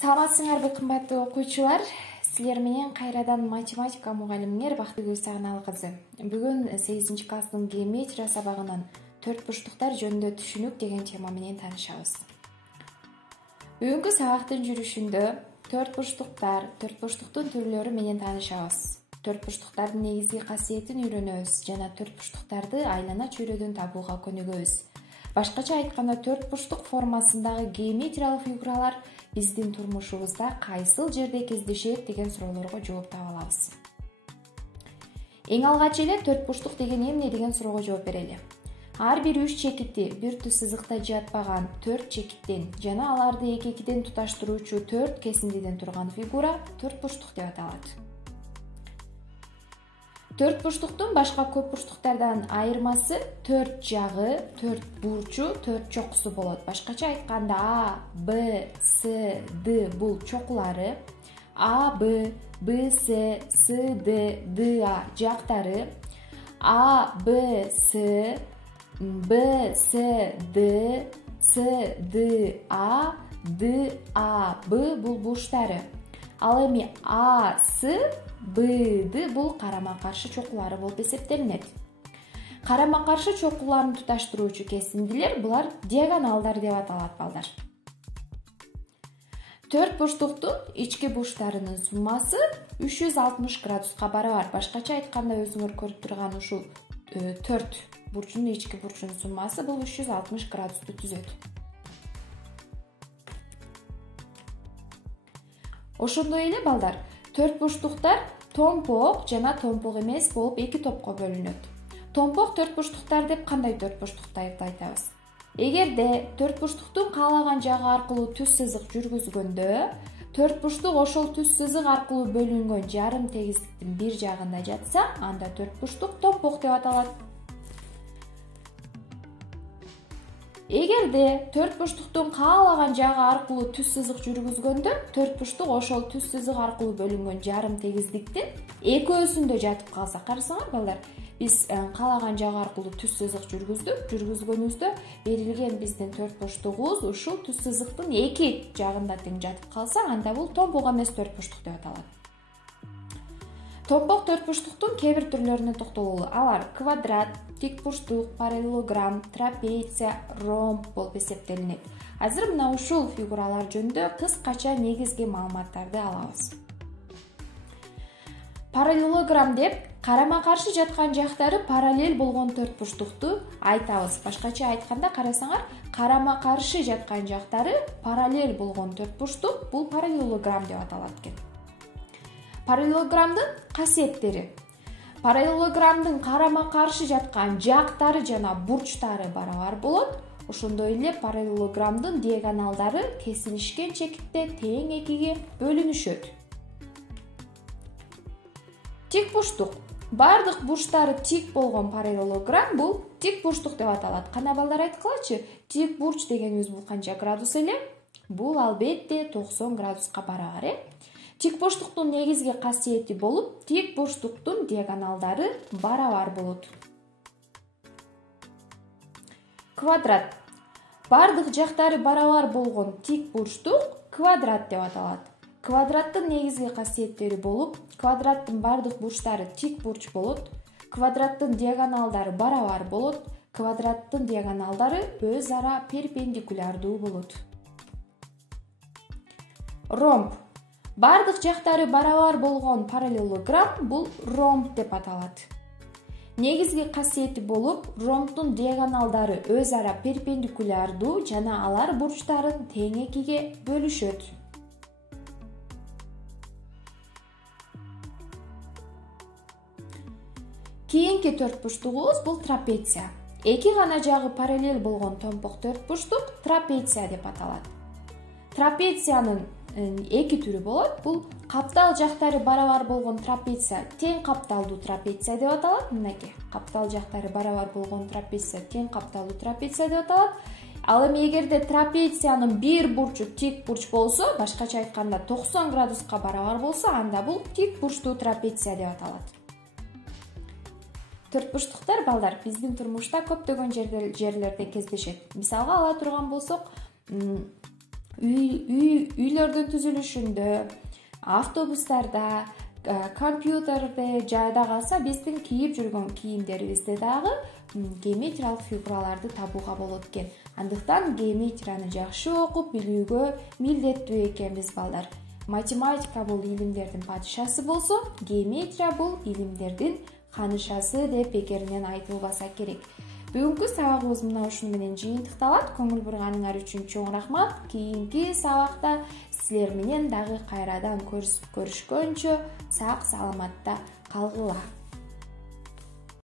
Саламатсыңарбы кымбаттуу окуучулар? Силер менен кайрадан математика мугалимиңер Бактыгүл Сагынал кызы. Бүгүн 8 класстын геометрия сабагынан төрт бурчтуктар жөнүндө түшүнүк деген тема менен таанышабыз. Бүгүнкү сабактын жүрүшүндө төрт бурчтуктун түрлөрү менен таанышабыз. Төрт бурчтуктардын негизги касиетин үйрөнөбүз жана төрт бурчтуктарды айлана чөйрөдөн табууга көнүгөбүз. Башкача айтканда, төрт бурчтук формасындагы геометриялык фигуралар биздин турмушубузда кайсыл жерде кездешет деген суроолорго жооп таба алабыз. Эң алгач эле төрт бурчтук деген эмне деген суроого жооп берели. Ар бир үч чекити бир түз сызыкта жатпаган төрт чекиттен жана аларды эки-экиден туташтыруучу төрт кесиндиден турган фигура төрт бурчтук деп аталат. Төрт бурчтуктун башка көп бурчтуктардан айырмасы төрт жагы, төрт бурчу, төрт чокусу болот. Башкача айтканда А, Б, С, Д бул чокулары, А, Б, Б, С, С, Д, Д, А жактары, А, Б, С, Б, С, Д, С, Д, А, Д, А, Б бул бурчтары. Ал эми А, С, Б-ды бул карама-каршы чокулары болуп эсептелинет. Карама-каршы чокуларын туташтыруучу кесиндилер булар диагоналдар деп аталат балдар. Төрт бурчтуктун ички бурчтарынын суммасы 360 градуска барабар. Башкача айтканда, өзүңөр көрүп турган ушул төрт бурчунун ички бурчунун суммасы бул 360 градусту түзөт. Ошондой эле балдар, төрт бурчтуктар томпок жана томпок эмес болуп эки топко бөлүнөт. Томпок төрт бурчтуктар деп кандай төрт бурчтуктарды айтабыз? Эгерде төрт бурчтуктун каалаган жагы аркылуу түз сызык жүргүзгөндө, төрт бурчтук ошол түз сызык аркылуу бөлүнгөн жарым тегиздиктин бир жагында жатса, анда төрт бурчтук томпок деп аталат. Эгерде төрт бурчтуктун каалаган жагы аркылуу түз сызык жүргүзгөндө, төрт бурчтук ошол түз сызык аркылуу бөлүнгөн жарым тегиздиктин экөөсүндө жатып калса, карасаңар балдар, биз каалаган жагы аркылуу түз сызык жүргүзгөнүбүздө берилген биздин төрт бурчтугубуз ушул түз сызыктын эки жагында тең жатып калса, анда бул томпок эмес төрт бурчтук деп аталат. Томпок төрт бурчтуктун кээ бир түрлөрүнө токтололу. Алар квадрат, тик бурчтук, параллелограмм, трапеция, ромб болуп эсептелинет. Азыр мына ушул фигуралар жөнүндө кыскача негизги маалыматтарды алабыз. Параллелограмм деп карама-каршы жаткан жактары параллель болгон төрт бурчтукту айтабыз. Башкача айтканда, карасаңар, карама-каршы жаткан жактары параллель болгон төрт бурчтук бул параллелограмм деп аталат экен. Параллелограммдын касиеттери. Параллелограммдын карама-каршы жаткан жактары жана бурчтары барабар болот. Ошондой эле параллелограммдын диагоналдары кесилишкен чекитте тең экиге бөлүнүшөт. Тик бурчтук. Бардык бурчтары тик болгон параллелограмм бул тик бурчтук деп аталат. Кандай балдар айткылачы? Тик бурч дегенибиз бул канча градус эле? Бул албетте 90 градуска барабар, Тик бурчтуктун негизги касиети болуп, тик бурчтуктун диагоналдары барабар болот. Квадрат. Бардык жактары барабар болгон тик бурчтук квадрат деп аталат. Квадраттын негизги касиеттери болуп, квадраттын бардык бурчтары тик бурч болот, квадраттын диагоналдары барабар болот, квадраттын диагоналдары өз ара перпендикулярдуу болот. Ромб. Бардык жактары барабар болгон параллелограмм бул ромб деп аталат. Негизги касиети болуп, ромбдун диагоналдары өз ара перпендикулярдуу жана алар бурчтарын тең экиге бөлүшөт. Кийинки төрт бурчтугубуз бул трапеция. Эки гана жагы параллель болгон томпок төрт бурчтук трапеция деп аталат. Трапециянын эки түрү болот. Бул каптал жактары барабар болгон трапеция тең капталдуу трапеция деп аталат. Мынакей, каптал жактары барабар болгон трапеция тең капталдуу трапеция деп аталат. Ал эми эгерде трапециянын бир бурчу тик бурч болсо, башкача айтканда 90 градуска барабар болсо, анда бул тик бурчтуу трапеция деп аталат. Төрт бурчтуктар балдар биздин турмушта көптөгөн жерлерде кездешет. Мисалга ала турган болсок, үйлөрдүн түзүлүшүндө, автобустарда, компьютерде жайда калса, биздин кийип жүргөн кийимдерибизде дагы геометриялык фигураларды табууга болот экен. Андыктан геометрияны жакшы окуп билүүгө милдеттүү экенбиз, балдар. Математика бул илимдердин падышасы болсо, геометрия бул илимдердин ханышасы деп бекеринен айтылбаса керек. Бүгүнкү сабагыбыз мына ушуну менен жыйынтыкталат. Көңүл бурганыңар үчүн чоң рахмат. Кийинки сабакта силер менен дагы кайрадан көрүшкөнчө сак саламатта калгыла.